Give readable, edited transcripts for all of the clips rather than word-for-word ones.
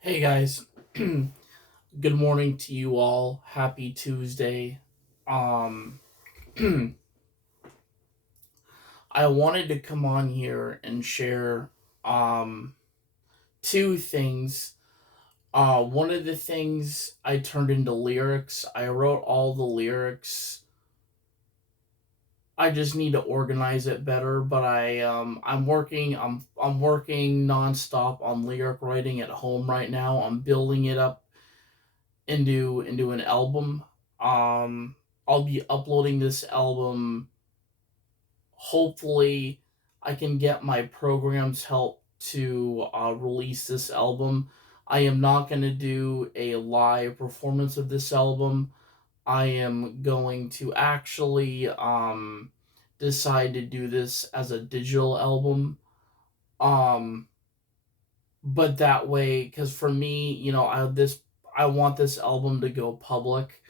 Hey guys, good morning to you all. Happy Tuesday. Um, I wanted to come on here and share um two things. One of the things I turned into lyrics. I wrote all the lyrics. I just need to organize it better, but I'm working nonstop on lyric writing at home right now. I'm building it up into an album. Um, I'll be uploading this album. Hopefully, I can get my program's help to release this album. I am not going to do a live performance of this album. I am going to actually decide to do this as a digital album. Um, but that way, because for me, I want this album to go public.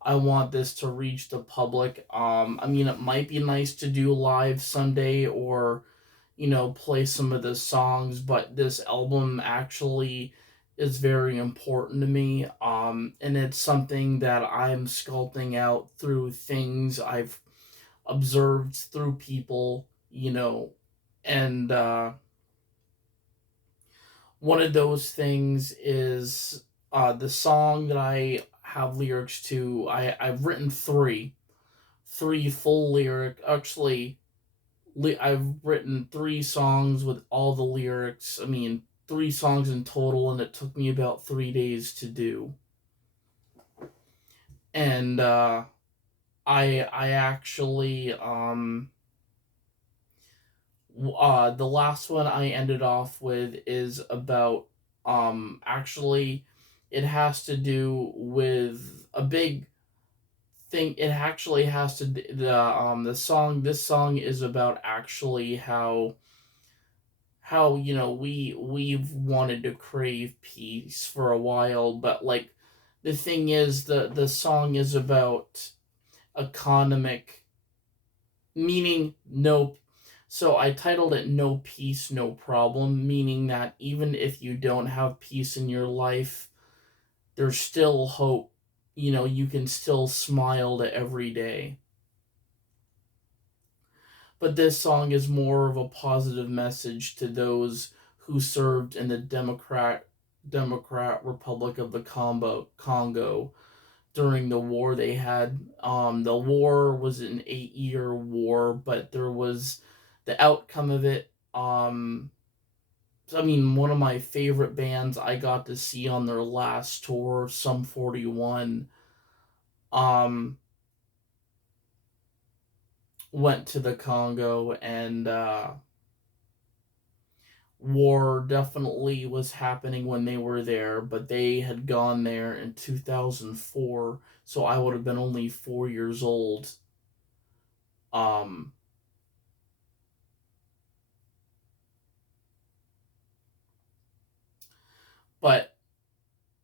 I want this to reach the public. I mean, it might be nice to do live Sunday or, play some of the songs, but this album actually is very important to me. And it's something that I'm sculpting out through things I've observed through people, and one of those things is the song that I have lyrics to. I've written three full lyric. Actually, I've written three songs with all the lyrics. I mean, three songs in total, and it took me about 3 days to do. And I actually the last one I ended off with is about actually it has to do with a big thing. It actually has to the song this song is about actually how we've wanted to crave peace for a while, but like the thing is the song is about economic meaning no. So I titled it No Peace, No Problem, meaning that even if you don't have peace in your life, there's still hope. You can still smile to every day. But this song is more of a positive message to those who served in the Democrat Republic of the Congo during the war they had. The war was an 8-year war, but there was the outcome of it. I mean, one of my favorite bands I got to see on their last tour, Sum 41, um, went to the Congo, and war definitely was happening when they were there, but they had gone there in 2004, so I would have been only 4 years old. Um, but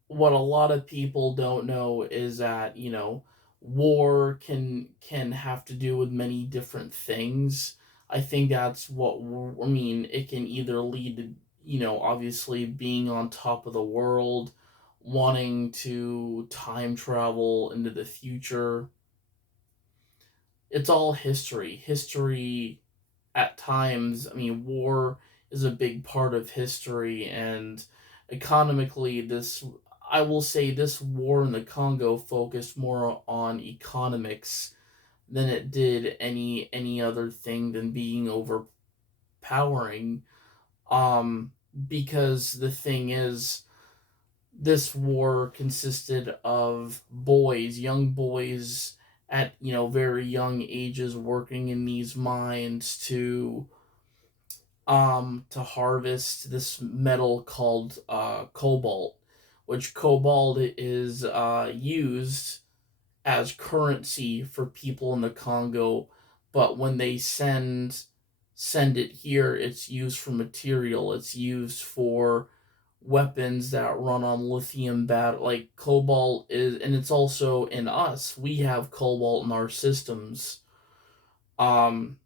what a lot of people don't know is that war can have to do with many different things. I think that's what I mean. It can either lead to obviously being on top of the world, wanting to time travel into the future. It's all history at times. I mean, war is a big part of history, and economically, this I will say this war in the Congo focused more on economics than it did any other thing than being overpowering. Because the thing is, this war consisted of young boys at very young ages working in these mines to harvest this metal called cobalt, which cobalt is used as currency for people in the Congo, but when they send it here, it's used for material. It's used for weapons that run on lithium like cobalt is, and it's also in us. We have cobalt in our systems. Um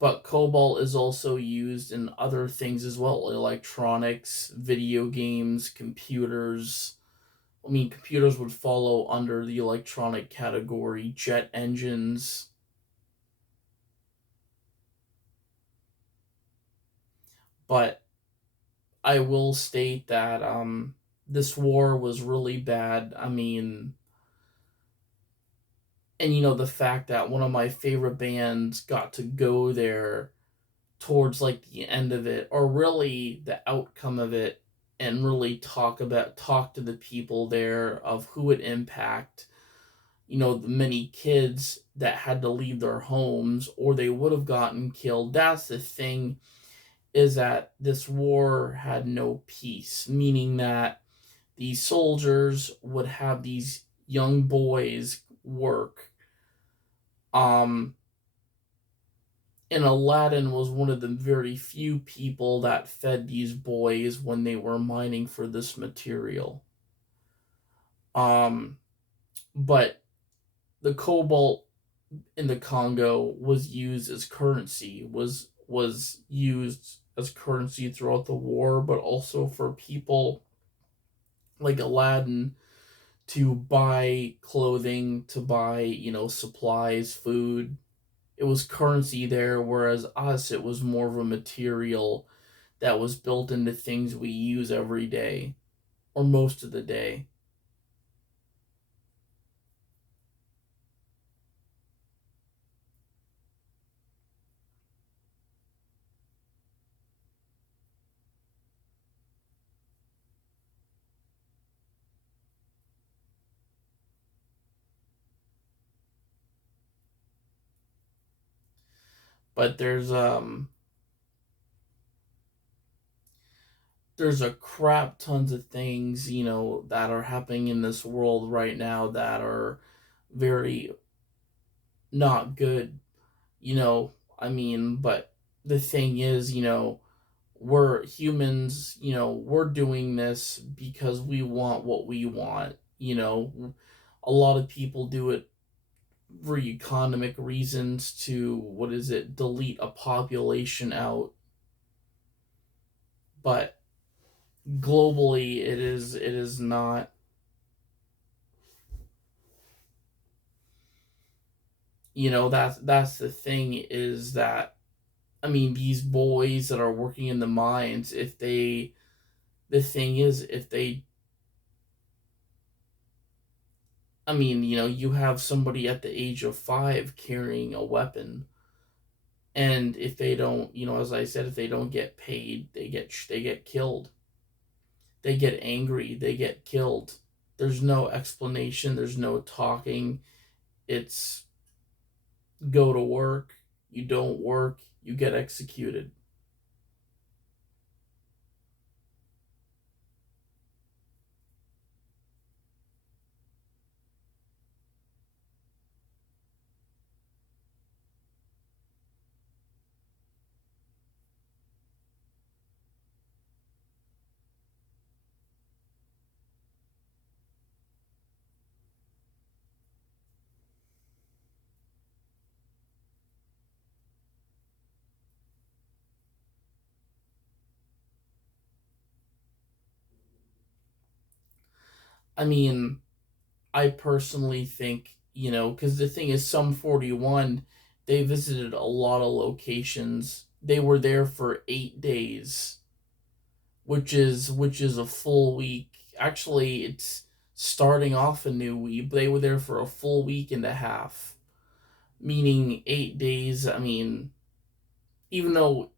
But cobalt is also used in other things as well: electronics, video games, computers. I mean, computers would follow under the electronic category, jet engines. But I will state that this war was really bad. I mean, and the fact that one of my favorite bands got to go there towards like the end of it, or really the outcome of it, and really talk to the people there of who it impact. The many kids that had to leave their homes or they would have gotten killed. That's the thing, is that this war had no peace, meaning that these soldiers would have these young boys work. Um, and Aladdin was one of the very few people that fed these boys when they were mining for this material. Um, but the cobalt in the Congo was used as currency, was used as currency throughout the war, but also for people like Aladdin to buy clothing, to buy, supplies, food. It was currency there, whereas us, it was more of a material that was built into things we use every day or most of the day. But there's a crap tons of things, that are happening in this world right now that are very not good, I mean, but the thing is, we're humans, we're doing this because we want what we want. A lot of people do it for economic reasons, to, what is it, delete a population out. But globally, it is not. That's the thing, is that, I mean, these boys that are working in the mines, if they the thing is, if they I mean, you have somebody at the age of 5 carrying a weapon, and if they don't, as I said, if they don't get paid, they get killed. They get angry, they get killed. There's no explanation, there's no talking. It's go to work, you don't work, you get executed. I mean, I personally think, because the thing is, some 41, they visited a lot of locations. They were there for 8 days, which is a full week. Actually, it's starting off a new week. They were there for a full week and a half, meaning 8 days. I mean, even though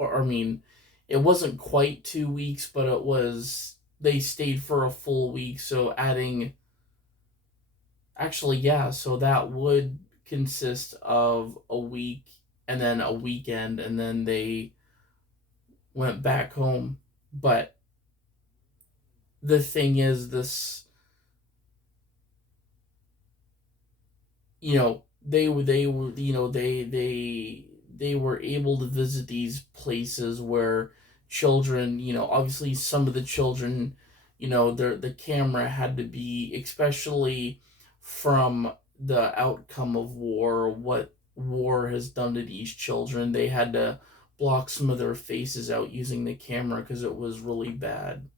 I mean, it wasn't quite 2 weeks, but it was. They stayed for a full week, so adding. Actually, yeah, so that would consist of a week and then a weekend, and then they went back home. But the thing is, they were, they were able to visit these places where children, obviously some of the children, the camera had to be, especially from the outcome of war, what war has done to these children. They had to block some of their faces out using the camera because it was really bad.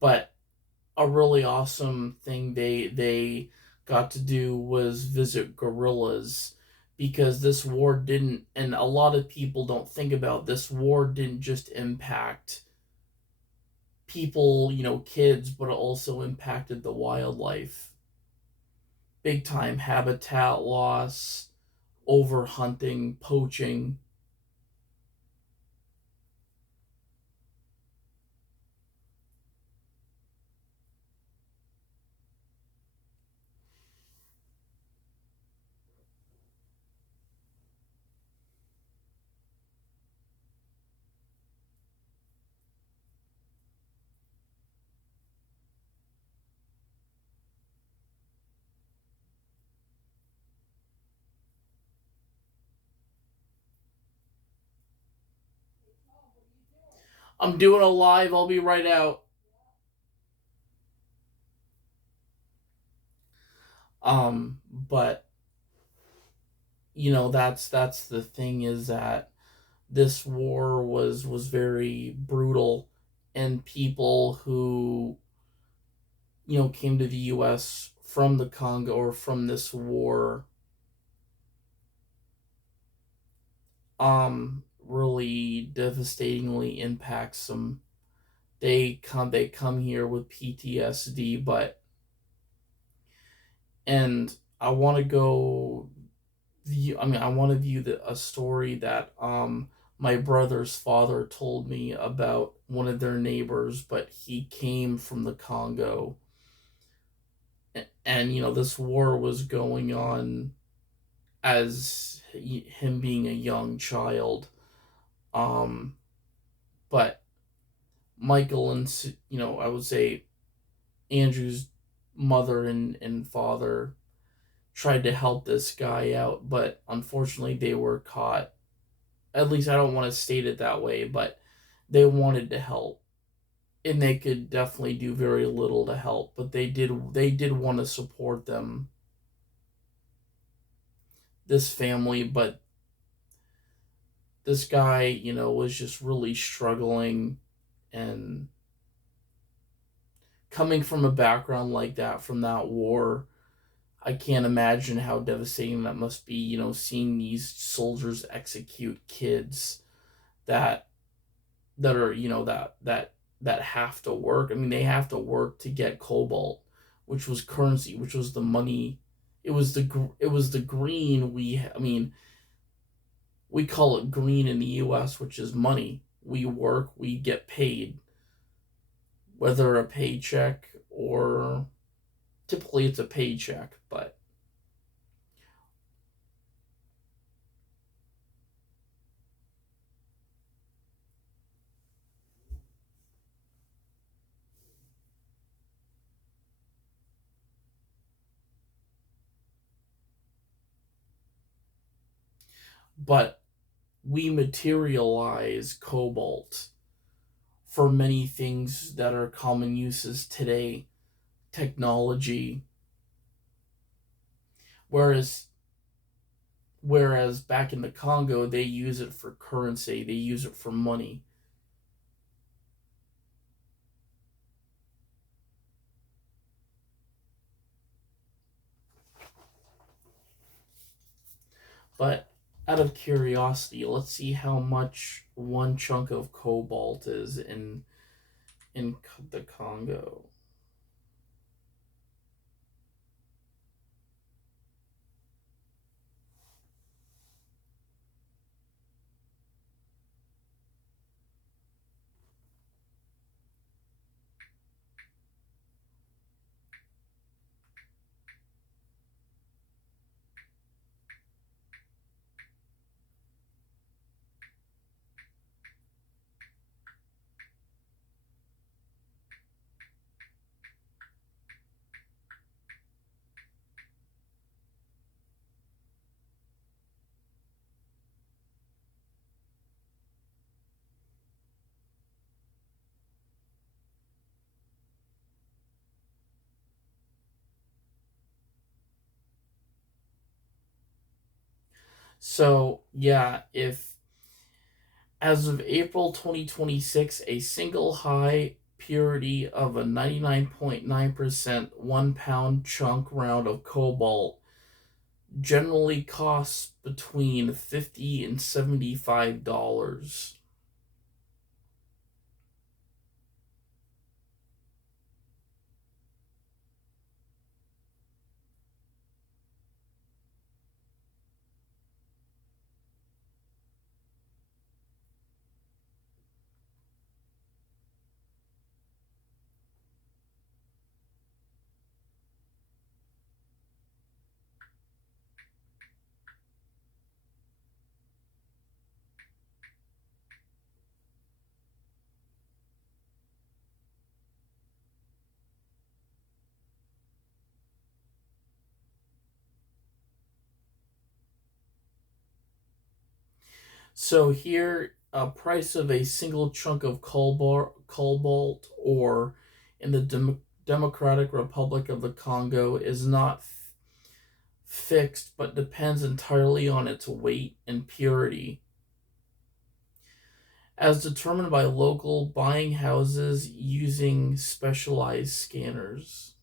But a really awesome thing they got to do was visit gorillas, because this war didn't, and a lot of people don't think about, this war didn't just impact people, kids, but it also impacted the wildlife. Big time habitat loss, overhunting, poaching. I'm doing a live, I'll be right out. But that's the thing, is that this war was very brutal, and people who came to the US from the Congo or from this war really devastatingly impacts them. They come here with PTSD. But and I want to go I want to view a story that my brother's father told me about one of their neighbors, but he came from the Congo, and this war was going on as him being a young child. Um, but Michael and I would say Andrew's mother and father tried to help this guy out, but unfortunately they were caught. At least I don't want to state it that way, but they wanted to help, and they could definitely do very little to help, but they did want to support them, this family. But this guy, was just really struggling, and coming from a background like that, from that war, I can't imagine how devastating that must be, seeing these soldiers execute kids that are, that have to work. I mean, they have to work to get cobalt, which was currency, which was the money. It was the green. I mean, we call it green in the US, which is money. We work, we get paid, whether a paycheck or, typically it's a paycheck. But we materialize cobalt for many things that are common uses today, technology. Whereas whereas back in the Congo, they use it for currency, they use it for money. But out of curiosity, let's see how much one chunk of cobalt is in the Congo. So, yeah, if as of April 2026, a single high purity of a 99.9% 1 pound chunk round of cobalt generally costs between $50 and $75. So here, a price of a single chunk of cobalt ore in the Democratic Republic of the Congo is not fixed, but depends entirely on its weight and purity, as determined by local buying houses using specialized scanners.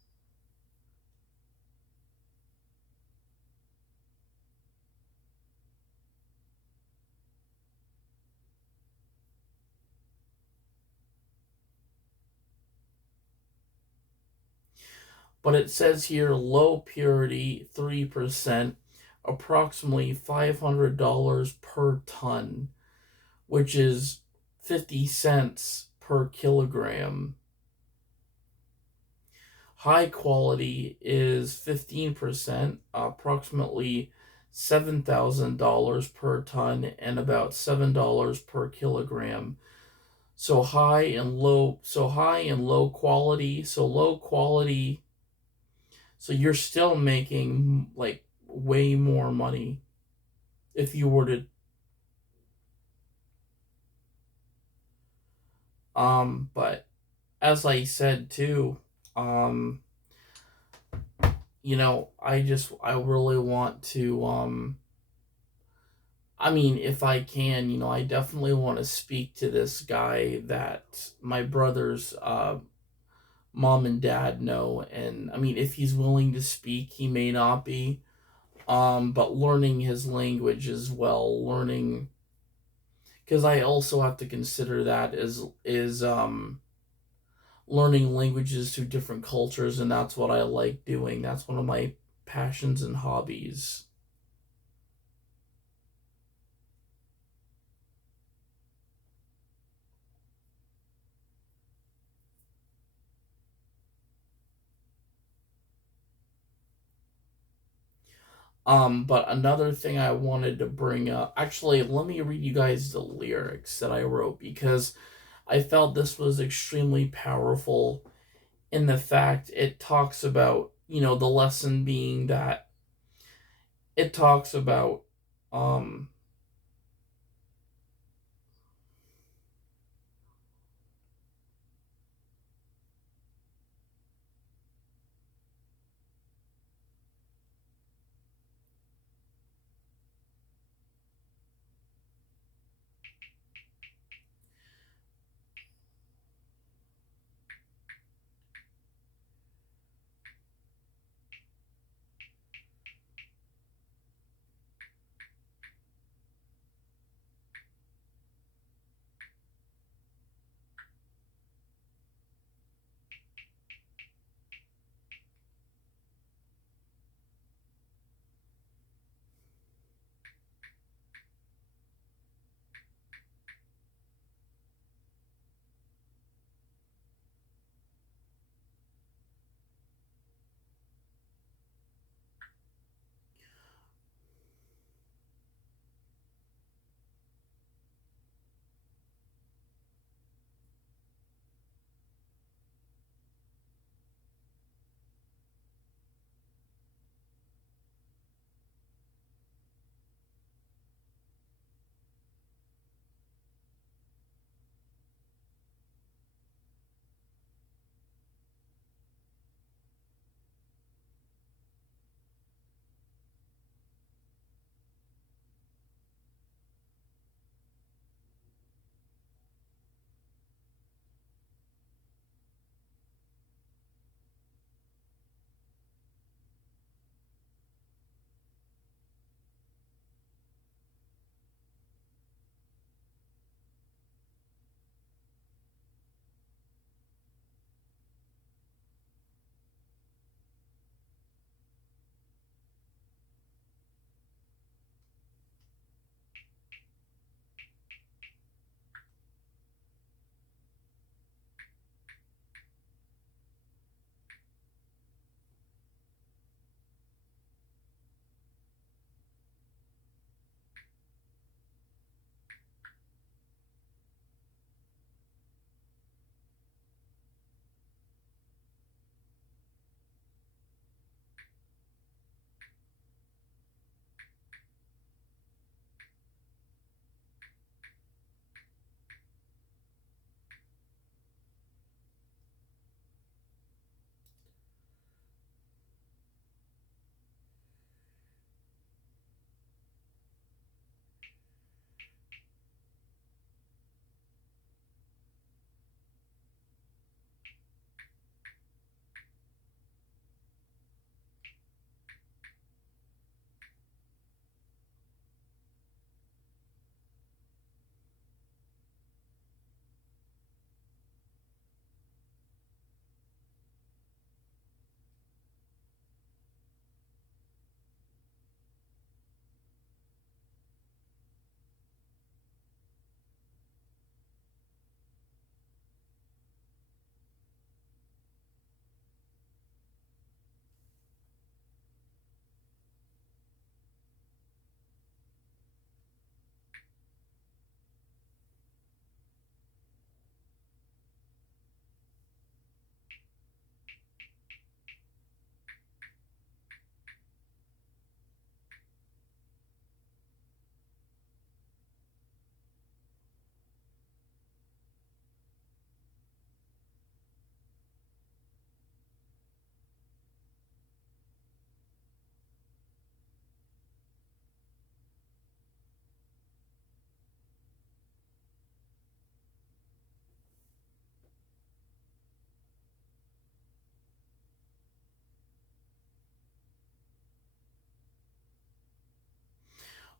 But it says here low purity 3%, approximately $500 per ton, which is 50 cents per kilogram. High quality is 15%, approximately $7,000 per ton and about $7 per kilogram. High and low quality, so you're still making like way more money if you were to but as I said too, um I really want to I mean, if I can, I definitely want to speak to this guy that my brother's mom and dad know. And I mean, if he's willing to speak, he may not be. But learning his language as well, learning, because I also have to consider that as is learning languages to different cultures, and that's what I like doing. That's one of my passions and hobbies. But another thing I wanted to bring up, actually, let me read you guys the lyrics that I wrote because I felt this was extremely powerful in the fact it talks about, the lesson being that it talks about, um,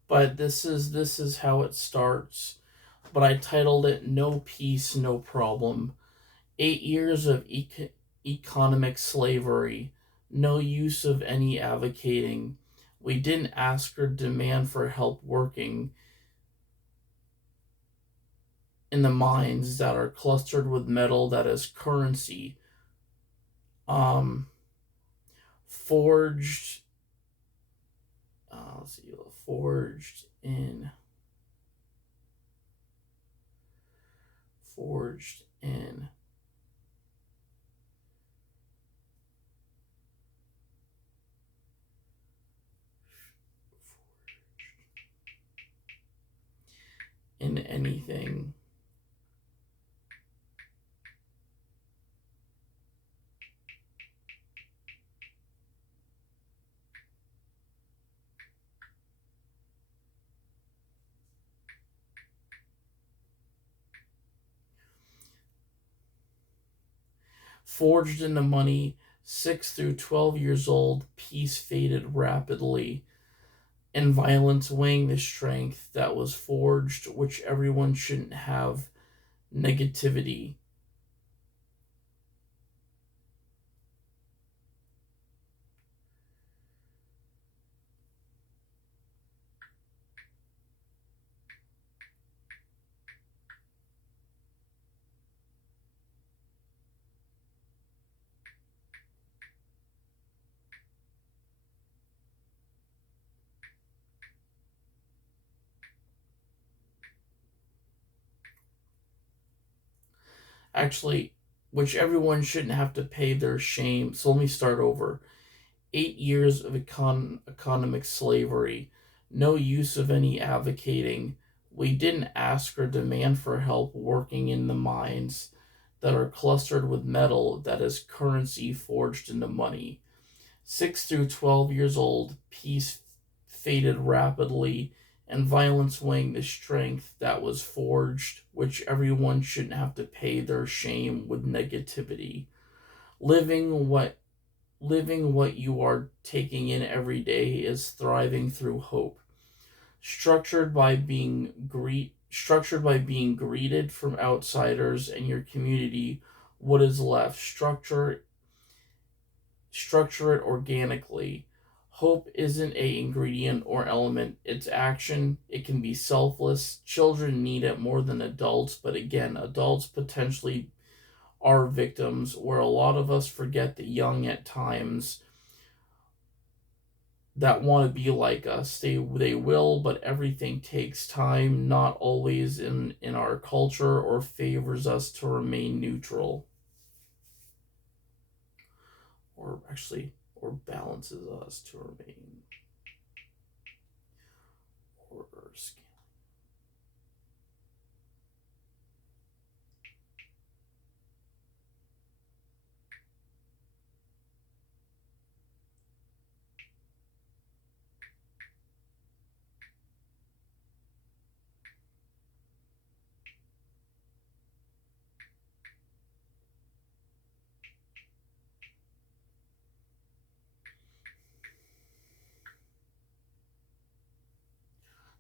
But this is how it starts. But I titled it "No Peace, No Problem." 8 years of economic slavery, no use of any advocating. We didn't ask or demand for help working in the mines that are clustered with metal that is currency, um, forged. Let's see, forged in anything. Forged into money, 6 through 12 years old, peace faded rapidly, and violence weighing the strength that was forged, which everyone shouldn't have. Negativity. Actually, which everyone shouldn't have to pay their shame. So let me start over. 8 years of economic slavery, no use of any advocating. We didn't ask or demand for help working in the mines that are clustered with metal that is currency forged into money. 6 through 12 years old, peace faded rapidly, and violence weighing the strength that was forged, which everyone shouldn't have to pay their shame with negativity. Living what living what you are taking in every day is thriving through hope. Structured by being greeted from outsiders and your community. What is left? Structure it organically. Hope isn't a ingredient or element, it's action. It can be selfless. Children need it more than adults, but again, adults potentially are victims, where a lot of us forget the young at times that want to be like us. They will, but everything takes time, not always in our culture, or favors us to remain neutral, or balances us to remain order.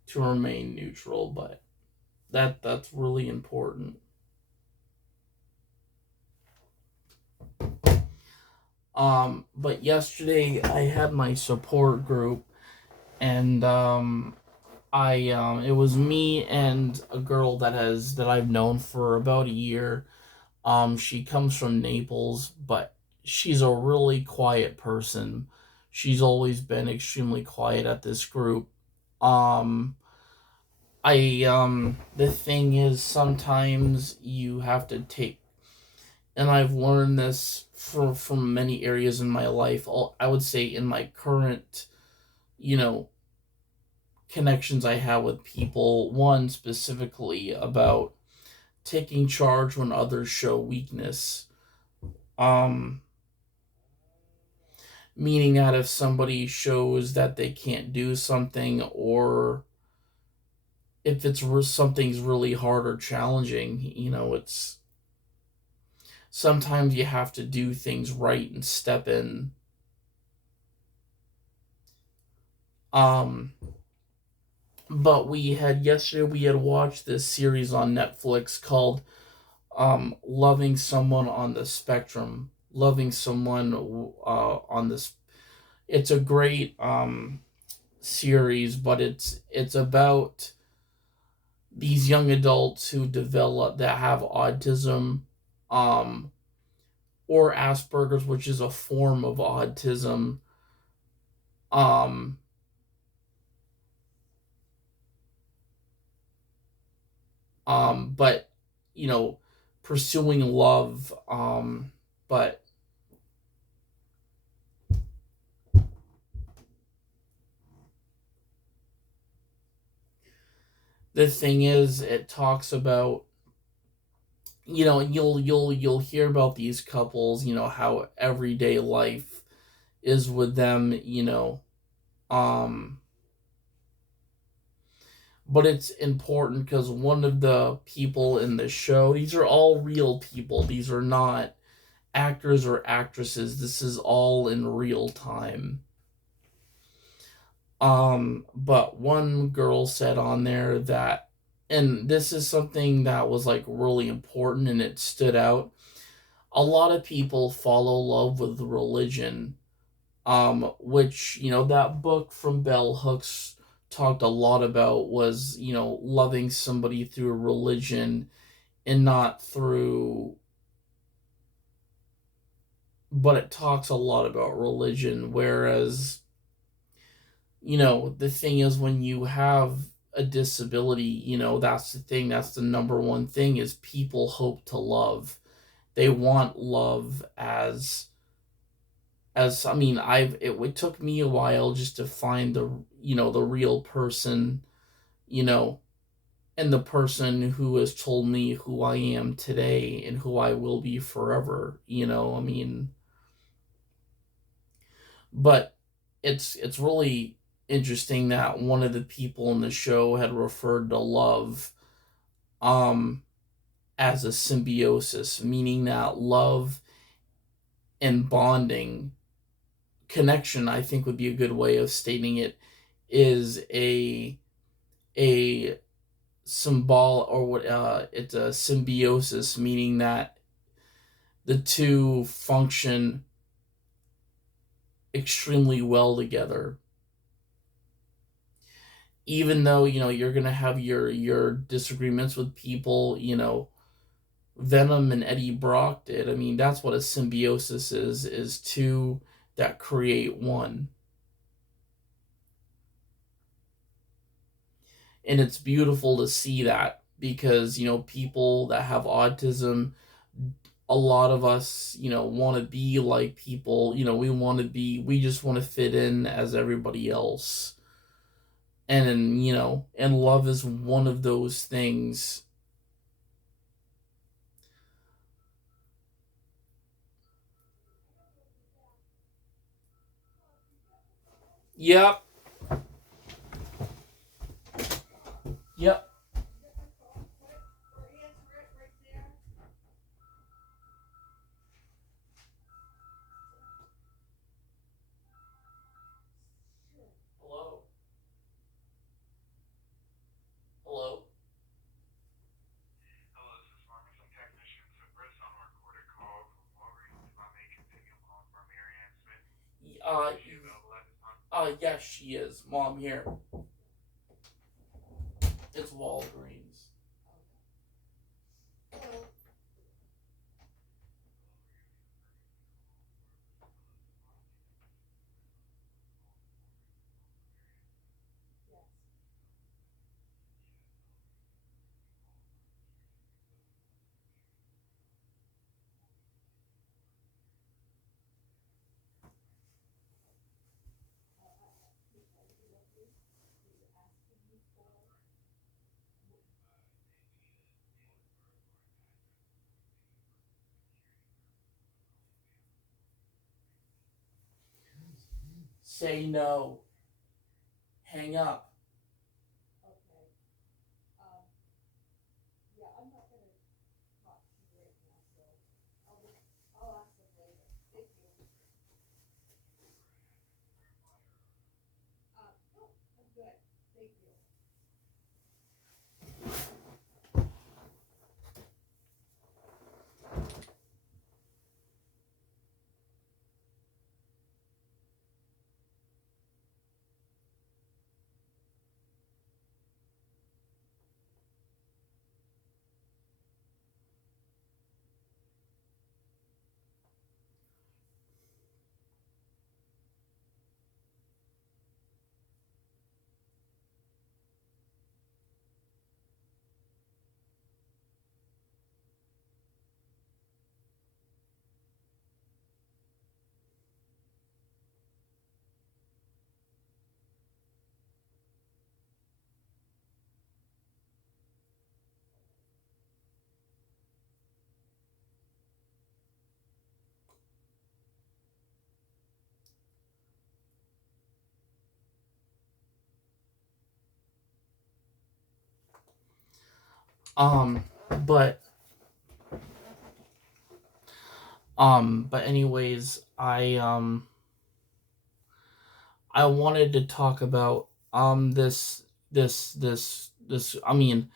To remain neutral, but that's really important. But yesterday I had my support group, and I it was me and a girl that I've known for about a year. She comes from Naples, but she's a really quiet person. She's always been extremely quiet at this group. Um, the thing is, sometimes you have to take, and I've learned this from many areas in my life. I would say in my current, you know, connections I have with people. One specifically about taking charge when others show weakness. Um, Meaning that if somebody shows that they can't do something, or if something's really hard or challenging, it's sometimes you have to do things right and step in. Um, But we had watched this series on Netflix called loving someone on the spectrum, loving someone on this. It's a great series, but it's about these young adults who develop that have autism, um, or Asperger's, which is a form of autism. Um, but you know, pursuing love. But the thing is, it talks about, you'll hear about these couples, how everyday life is with them, um but it's important because one of the people in the show, these are all real people, these are not actors or actresses, this is all in real time. But one girl said on there that, and this is something that was like really important and it stood out, a lot of people follow love with religion, which, that book from Bell Hooks talked a lot about, was, loving somebody through religion and not through, but it talks a lot about religion. Whereas, the thing is, when you have a disability, that's the thing, that's the number one thing, is people hope to love. They want love as I mean, it took me a while just to find the real person, you know, and the person who has told me who I am today and who I will be forever, I mean, but it's really interesting that one of the people in the show had referred to love um as a symbiosis, meaning that love and bonding, connection, I think would be a good way of stating it, is a symbol, or what, it's a symbiosis, meaning that the two function extremely well together. Even though, you're gonna have your disagreements with people, Venom and Eddie Brock did. I mean, that's what a symbiosis is two that create one. And it's beautiful to see that, because, people that have autism, a lot of us, want to be like people, we just want to fit in as everybody else. And love is one of those things. Yep. Yep. Hello. Hello. Uh, yes, she is. Mom, here. It's Walgreens. Say no. Hang up. Um, but but anyways, I wanted to talk about this. I mean,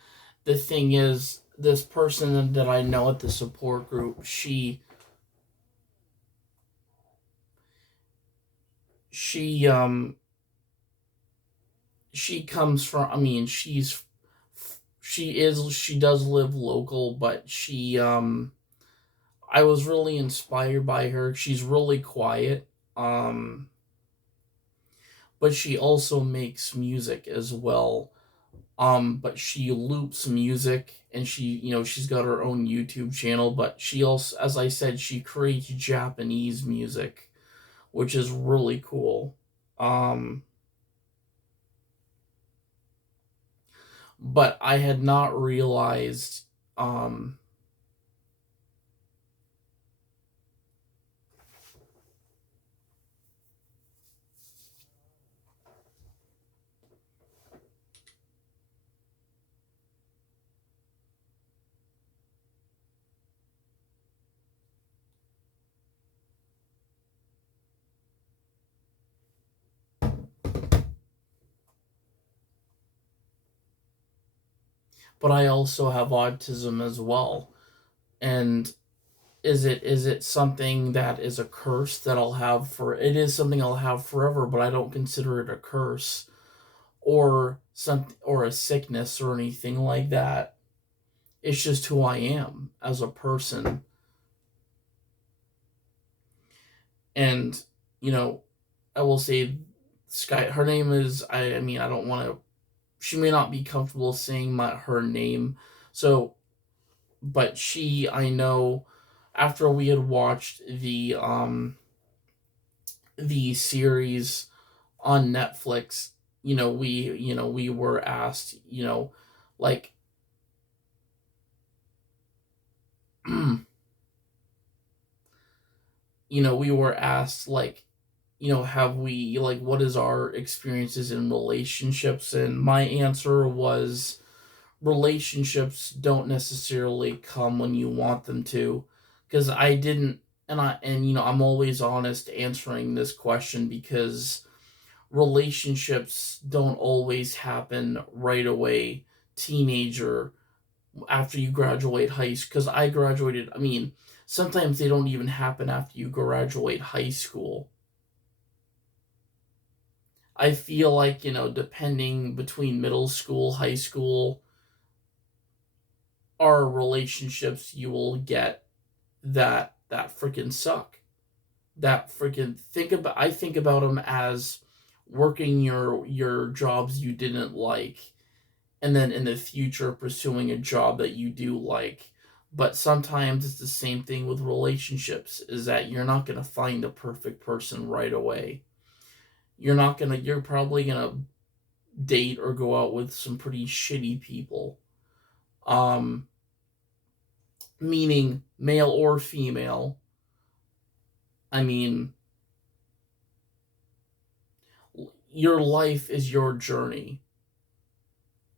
the thing is, this person that I know at the support group, she she comes from. I mean, she does live local, but I was really inspired by her. She's really quiet. Um, but she also makes music as well. But she loops music, and she's got her own YouTube channel, but she also, as I said, she creates Japanese music, which is really cool. Um, but I had not realized, um, but I also have autism as well. And is it something that is a curse that I'll have for it is something I'll have forever, but I don't consider it a curse or something or a sickness or anything like that. It's just who I am as a person. And, you know, I will say Sky her name is I mean I don't want to she may not be comfortable saying her name. So but she I know after we had watched the series on Netflix, we were asked, like we were asked like, have we like what is our experiences in relationships? And my answer was relationships don't necessarily come when you want them to, because I didn't and I'm always honest answering this question because relationships don't always happen right away, teenager, after you graduate high school. Because I graduated, I mean, sometimes they don't even happen after you graduate high school. I feel like, depending between middle school, high school, are relationships you will get that freaking suck. That freaking I think about them as working your jobs you didn't like, and then in the future pursuing a job that you do like. But sometimes it's the same thing with relationships, is that you're not going to find the perfect person right away. You're probably going to date or go out with some pretty shitty people. Um Meaning male or female. I mean, your life is your journey,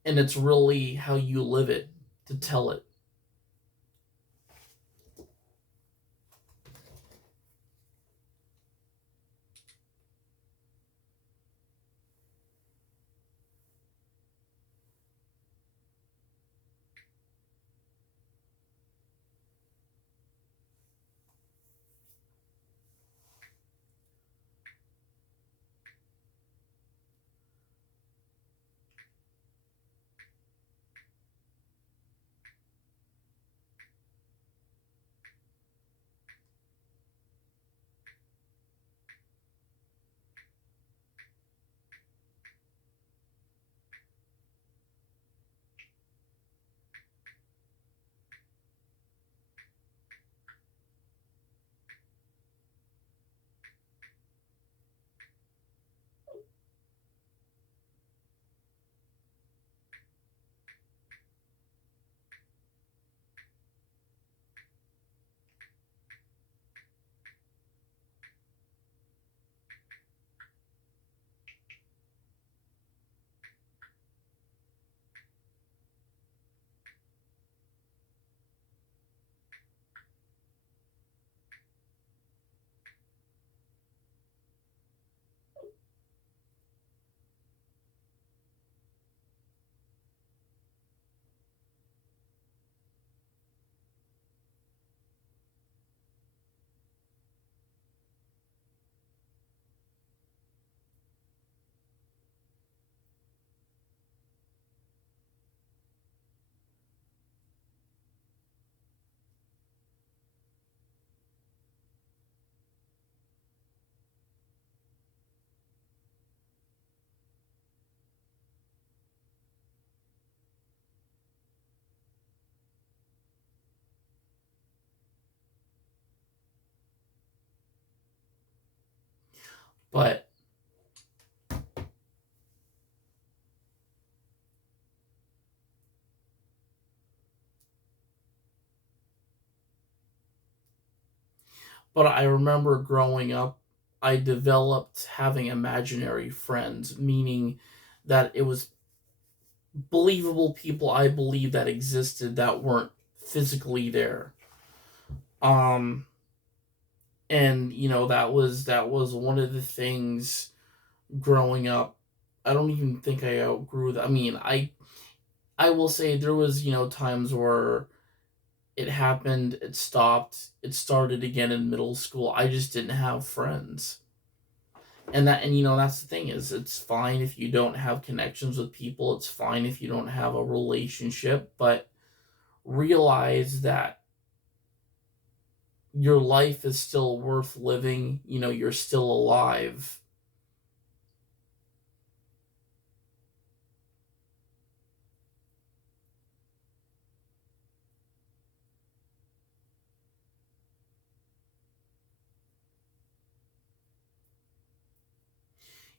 and it's really how you live it to tell it. But I remember growing up, I developed having imaginary friends, meaning that it was believable people I believe that existed that weren't physically there. Um, and that was one of the things growing up. I don't even think I outgrew that. I mean, I will say there was times where it happened, it stopped, it started again in middle school. I just didn't have friends. And that's the thing is it's fine if you don't have connections with people. It's fine if you don't have a relationship, but realize that your life is still worth living. You're still alive.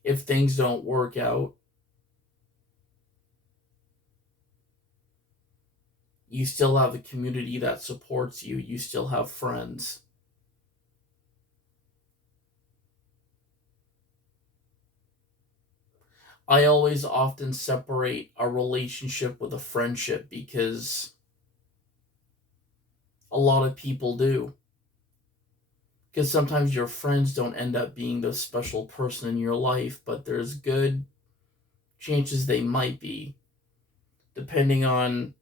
If things don't work out, you still have a community that supports you. You still have friends. I always often separate a relationship with a friendship because a lot of people do. Because sometimes your friends don't end up being the special person in your life, but there's good chances they might be, depending on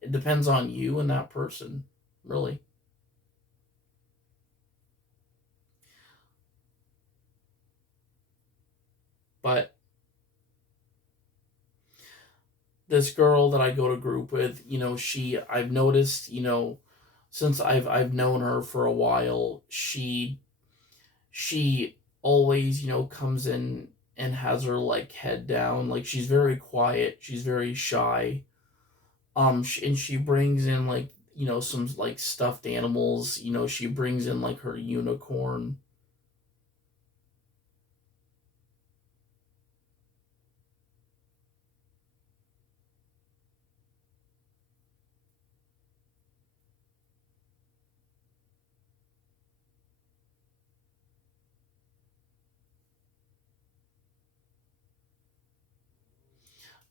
it depends on you and that person, really. But this girl that I go to group with, I've noticed, since I've known her for a while, she always, comes in and has her like head down. Like she's very quiet, she's very shy. And she brings in like, some like stuffed animals. She brings in like her unicorn.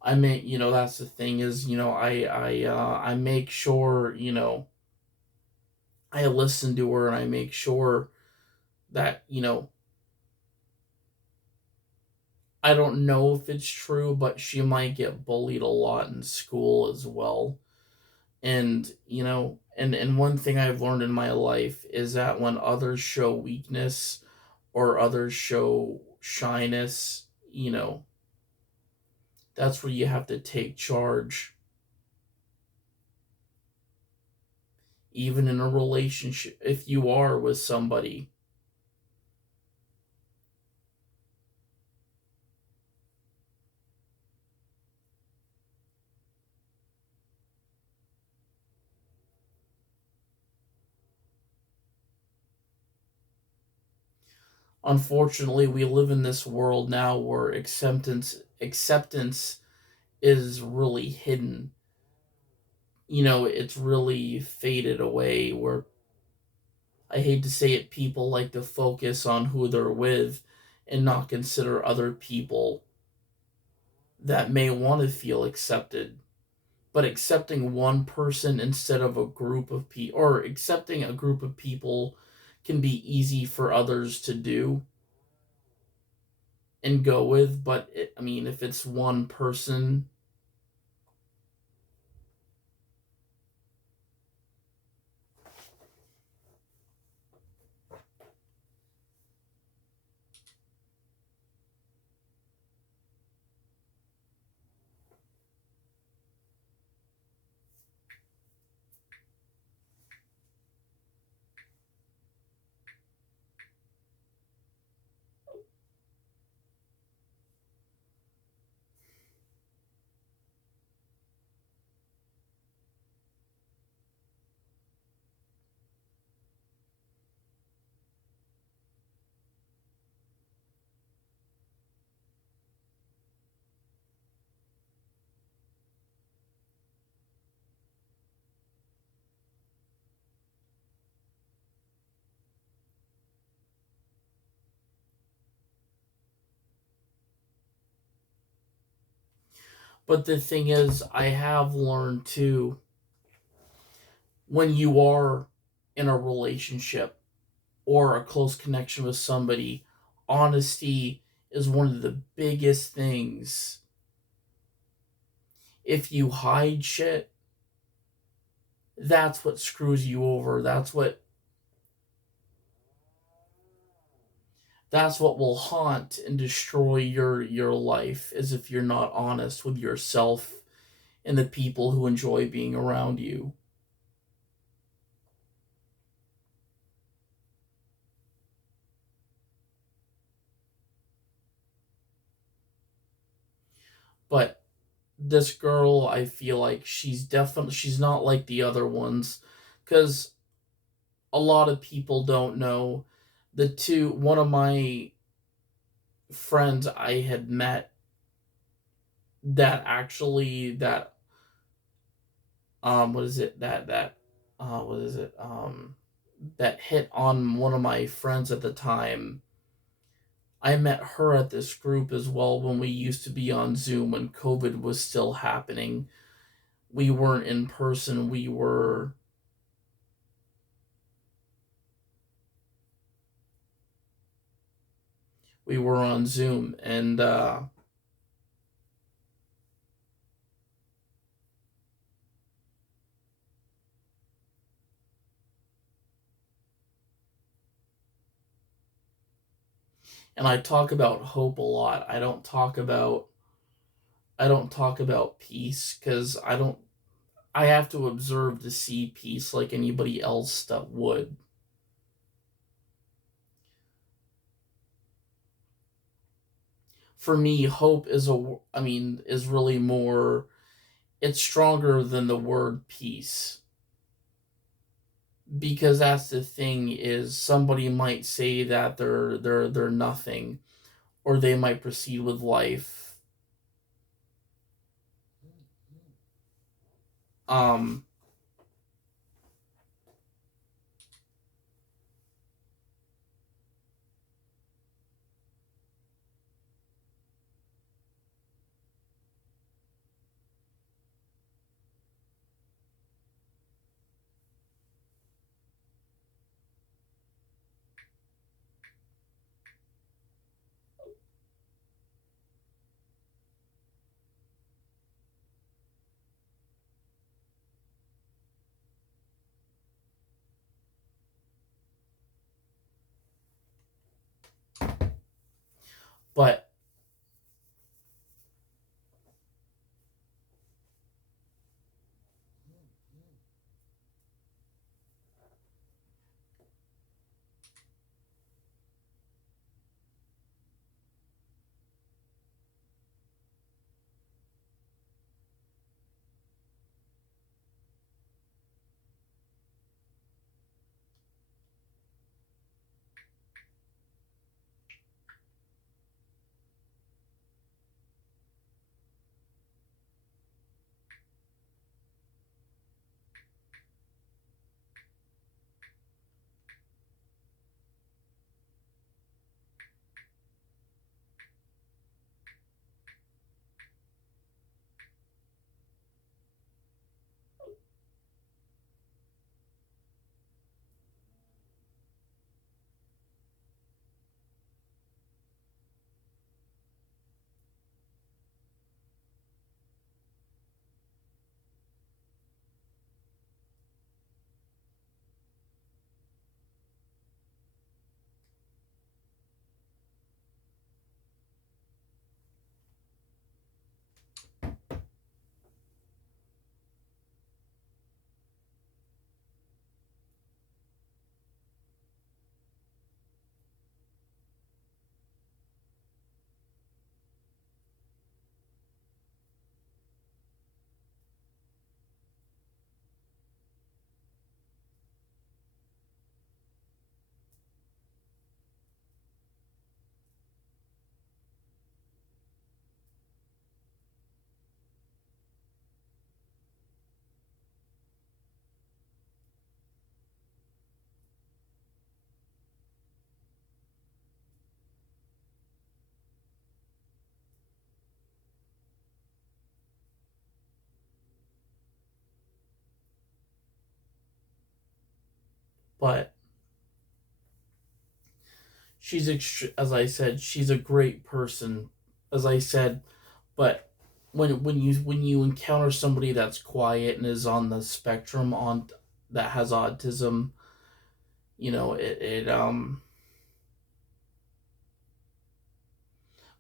I make, that's the thing is, I make sure, I listen to her and I make sure that, I don't know if it's true, but she might get bullied a lot in school as well. And one thing I've learned in my life is that when others show weakness or others show shyness, that's where you have to take charge, even in a relationship, if you are with somebody. Unfortunately, we live in this world now where acceptance is really hidden. It's really faded away, where I hate to say it, people like to focus on who they're with and not consider other people that may want to feel accepted. But accepting one person instead of a group of people, or accepting a group of people, can be easy for others to do and go with. But I mean, if it's one person, But the thing is, I have learned too, when you are in a relationship or a close connection with somebody, honesty is one of the biggest things. If you hide shit, that's what screws you over. That's what will haunt and destroy your life, is if you're not honest with yourself and the people who enjoy being around you. But this girl, I feel like she's not like the other ones, cuz a lot of people don't know the two one of my friends I had met that actually that what is it that what is it that hit on one of my friends at the time. I met her at this group as well when we used to be on Zoom when COVID was still happening. We weren't in person. We were on Zoom, and I talk about hope a lot. I don't talk about peace cuz I have to observe to see peace like anybody else that would. For me, hope is really more, it's stronger than the word peace, because that's the thing, is somebody might say that they're nothing, or they might proceed with life um but But as I said, she's a great person, as I said. But when you encounter somebody that's quiet and is on the spectrum on that has autism, it.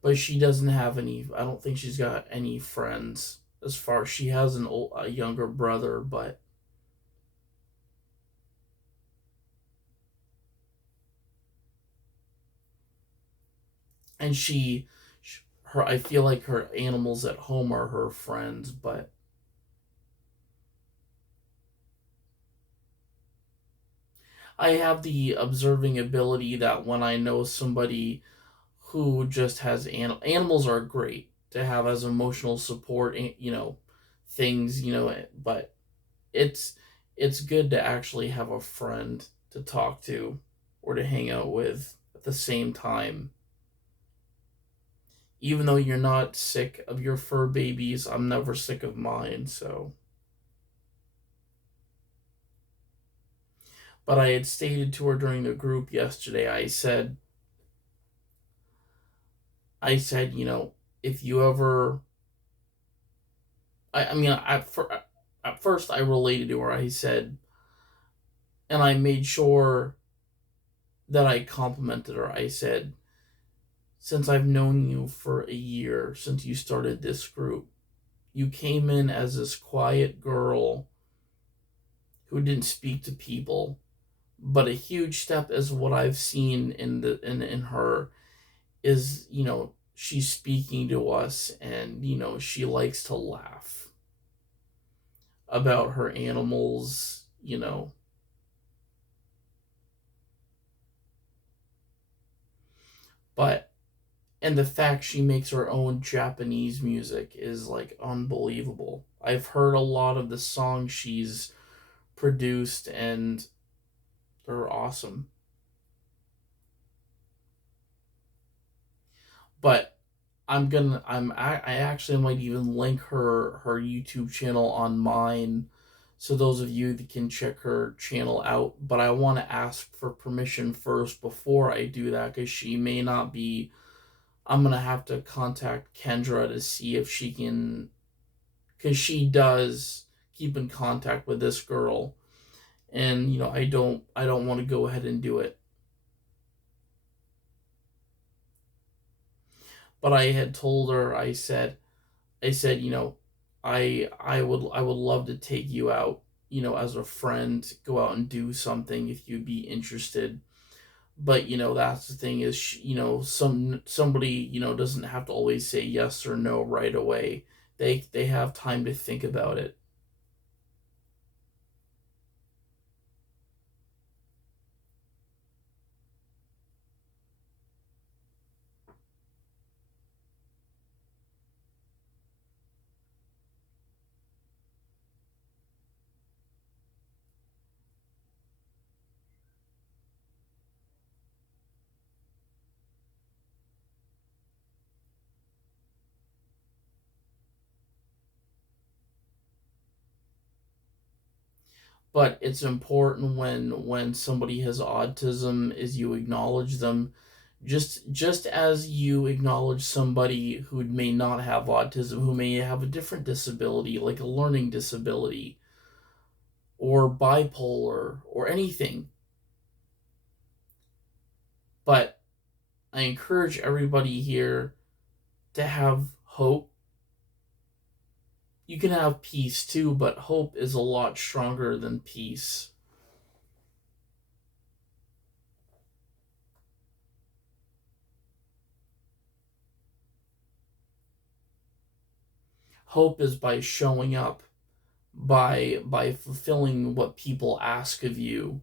But she doesn't have any. I don't think she's got any friends. As far she has a younger brother, but and her. I feel like her animals at home are her friends, but I have the observing ability that when I know somebody who just has animals are great to have as emotional support, things, but it's it's good to actually have a friend to talk to or to hang out with at the same time. Even though you're not sick of your fur babies, I'm never sick of mine, so. But I had stated to her during the group yesterday, I said, if you ever, I mean, at first I related to her. I said, and I made sure that I complimented her. I said, since I've known you for a year, since you started this group, you came in as this quiet girl who didn't speak to people, but a huge step is what I've seen in her is, she's speaking to us, and she likes to laugh about her animals. But and the fact she makes her own Japanese music is like unbelievable. I've heard a lot of the songs she's produced, and they're awesome. But I actually might even link her YouTube channel on mine, so those of you that can check her channel out. But I want to ask for permission first before I do that, because she may not be. I'm gonna have to contact Kendra to see if she can, because she does keep in contact with this girl, and I don't want to go ahead and do it. But I had told her, I said, I would love to take you out, as a friend, go out and do something if you'd be interested. But that's the thing is, somebody, doesn't have to always say yes or no right away. They have time to think about it. But it's important when somebody has autism is you acknowledge them, just as you acknowledge somebody who may not have autism, who may have a different disability like a learning disability or bipolar or anything. But I encourage everybody here to have hope. You can have peace too, but hope is a lot stronger than peace. Hope is by showing up, by fulfilling what people ask of you.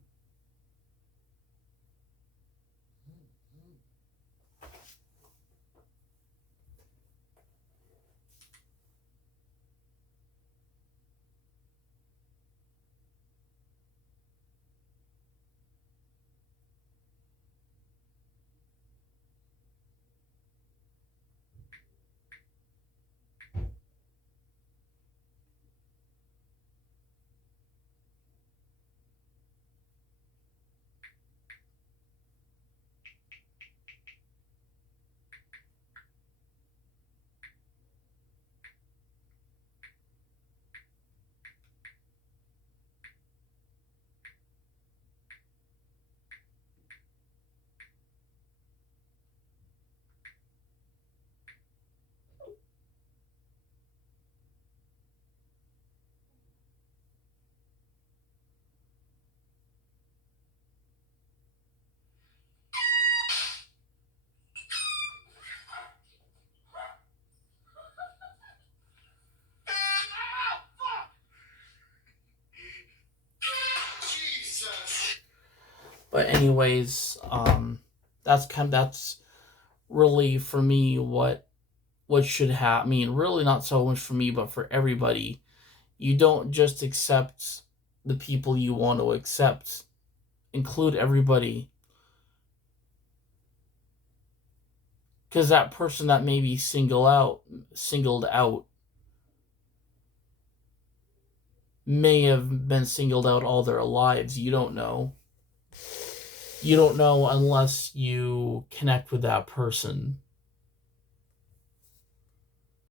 But anyways, that's really for me what should happen. I mean, really not so much for me, but for everybody. You don't just accept the people you want to accept. Include everybody. Because that person that may be singled out, may have been singled out all their lives. You don't know. You don't know unless you connect with that person.